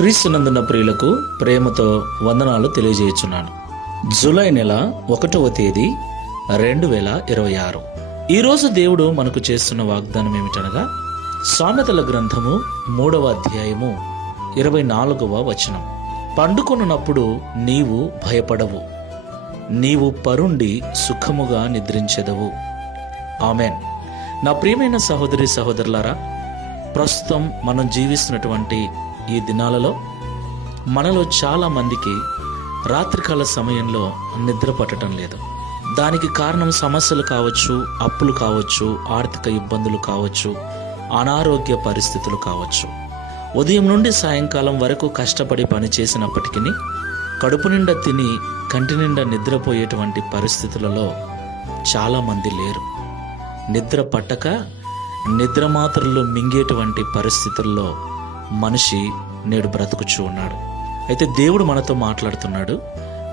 క్రీస్తునందున ప్రియులకు ప్రేమతో వందనాలు తెలియజేయుచున్నాను. జూలై నెల 1వ తేదీ 2026. ఈరోజు దేవుడు మనకు చేస్తున్న వాగ్దానం ఏమిటనగా సామెతల గ్రంథము 3వ అధ్యాయము 24వ వచనం. పండుకొనున్నప్పుడు నీవు భయపడవు, నీవు పరుండి సుఖముగా నిద్రించెదవు. ఆమెన్. నా ప్రియమైన సహోదరి సహోదరులారా, ప్రస్తుతం మనం జీవిస్తున్నటువంటి ఈ దినాలలో మనలో చాలా మందికి రాత్రికాల సమయంలో నిద్ర పట్టడం లేదు. దానికి కారణం సమస్యలు కావచ్చు, అప్పులు కావచ్చు, ఆర్థిక ఇబ్బందులు కావచ్చు, అనారోగ్య పరిస్థితులు కావచ్చు. ఉదయం నుండి సాయంకాలం వరకు కష్టపడి పని చేసినప్పటికీ కడుపు నిండా తిని కంటి నిండా నిద్రపోయేటువంటి పరిస్థితులలో చాలామంది లేరు. నిద్ర పట్టక నిద్ర మాత్రలు మింగేటువంటి పరిస్థితుల్లో మనిషి నేడు బ్రతుకుచూ ఉన్నాడు. అయితే దేవుడు మనతో మాట్లాడుతున్నాడు.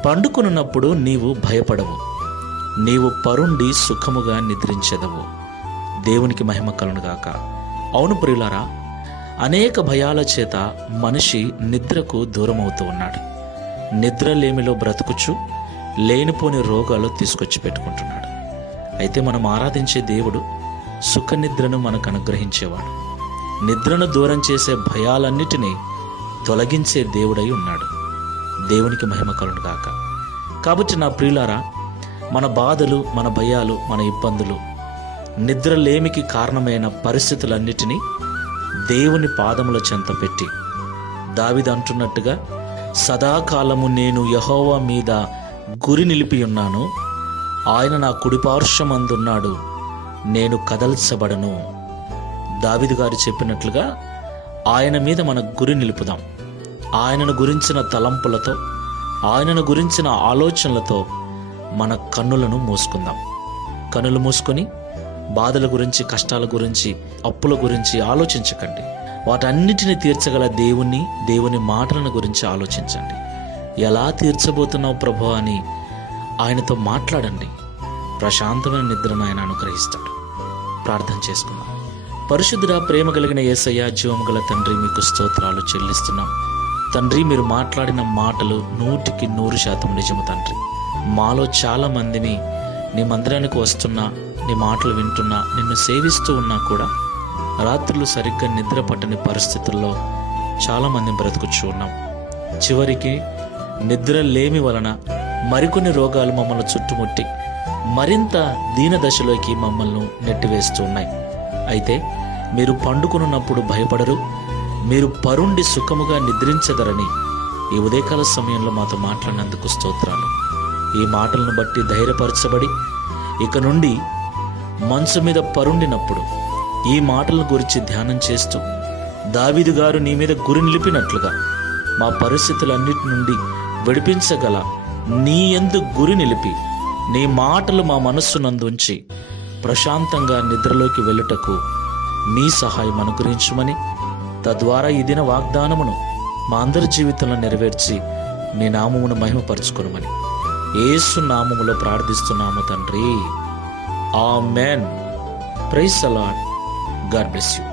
పండుకొనున్నప్పుడు నీవు భయపడవు, నీవు పరుండి సుఖముగా నిద్రించెదవు. దేవునికి మహిమ కలుగునుగాక. అవును ప్రియులారా, అనేక భయాల చేత మనిషి నిద్రకు దూరం అవుతూ ఉన్నాడు. నిద్రలేమిలో బ్రతుకుచు లేనిపోని రోగాలు తీసుకొచ్చి పెట్టుకుంటున్నాడు. అయితే మనం ఆరాధించే దేవుడు సుఖ నిద్రను మనకు అనుగ్రహించేవాడు. నిద్రను దూరం చేసే భయాలన్నిటినీ తొలగించే దేవుడై ఉన్నాడు. దేవునికి మహిమ కలుగునుగాక. కాబట్టి నా ప్రియులారా, మన బాధలు, మన భయాలు, మన ఇబ్బందులు, నిద్రలేమికి కారణమైన పరిస్థితులన్నిటినీ దేవుని పాదముల చెంత పెట్టి దావీదు అంటున్నట్టుగా, సదాకాలము నేను యెహోవా మీద గురి నిలిపి ఉన్నాను, ఆయన నా కుడిపార్శ్వమందున్నాడు, నేను కదల్చబడను. దావీదు గారు చెప్పినట్లుగా ఆయన మీద మన గురి నిలుపుదాం. ఆయనను గురించిన తలంపులతో, ఆయనను గురించిన ఆలోచనలతో మన కన్నులను మూసుకుందాం. కన్నులు మూసుకొని బాధల గురించి, కష్టాల గురించి, అప్పుల గురించి ఆలోచించకండి. వాటన్నిటిని తీర్చగల దేవుని మాటలను గురించి ఆలోచించండి. ఎలా తీర్చబోతున్నావు ప్రభు అని ఆయనతో మాట్లాడండి. ప్రశాంతమైన నిద్రను ఆయన అనుగ్రహిస్తాడు. ప్రార్థన చేసుకుందాం. పరిశుద్ధుడా, ప్రేమ కలిగిన యేసయ్య, జీవము గల తండ్రి, మీకు స్తోత్రాలు చెల్లిస్తున్నాం. తండ్రి, మీరు మాట్లాడిన మాటలు 100% నిజము తండ్రి. మాలో చాలా మందిని నీ మందిరానికి వస్తున్నా, నీ మాటలు వింటున్నా, నిన్ను సేవిస్తూ ఉన్నా కూడా రాత్రులు సరిగ్గా నిద్ర పట్టని పరిస్థితుల్లో చాలామంది బ్రతుకుచూ ఉన్నాం. చివరికి నిద్ర లేమి వలన మరికొన్ని రోగాలు మమ్మల్ని చుట్టుముట్టి మరింత దీన దశలోకి మమ్మల్ని నెట్టివేస్తూ ఉన్నాయి. అయితే మీరు పండుకొనున్నప్పుడు భయపడరు, మీరు పరుండి సుఖముగా నిద్రించదరని ఈ ఉదయకాల సమయంలో మాతో మాట్లాడినందుకు స్తోత్రాలు. ఈ మాటలను బట్టి ధైర్యపరచబడి ఇక నుండి మనసు మీద పరుండినప్పుడు ఈ మాటలను గురించి ధ్యానం చేస్తూ దావీదు గారు నీ మీద గురి నిలిపినట్లుగా మా పరిస్థితులన్నిటి నుండి విడిపించగల నీ యందు గురి నిలిపి నీ మాటలు మా మనస్సునందుంచి ప్రశాంతంగా నిద్రలోకి వెళ్ళుటకు మీ సహాయం అనుగ్రహించమని, తద్వారా ఈ దిన వాగ్దానమును మా అందరి జీవితంలో నెరవేర్చి నీ నామమును మహిమపరచుకొనుమని యేసు నామములో ప్రార్థిస్తున్నాము తండ్రి. ఆమేన్. Praise the Lord. God bless you.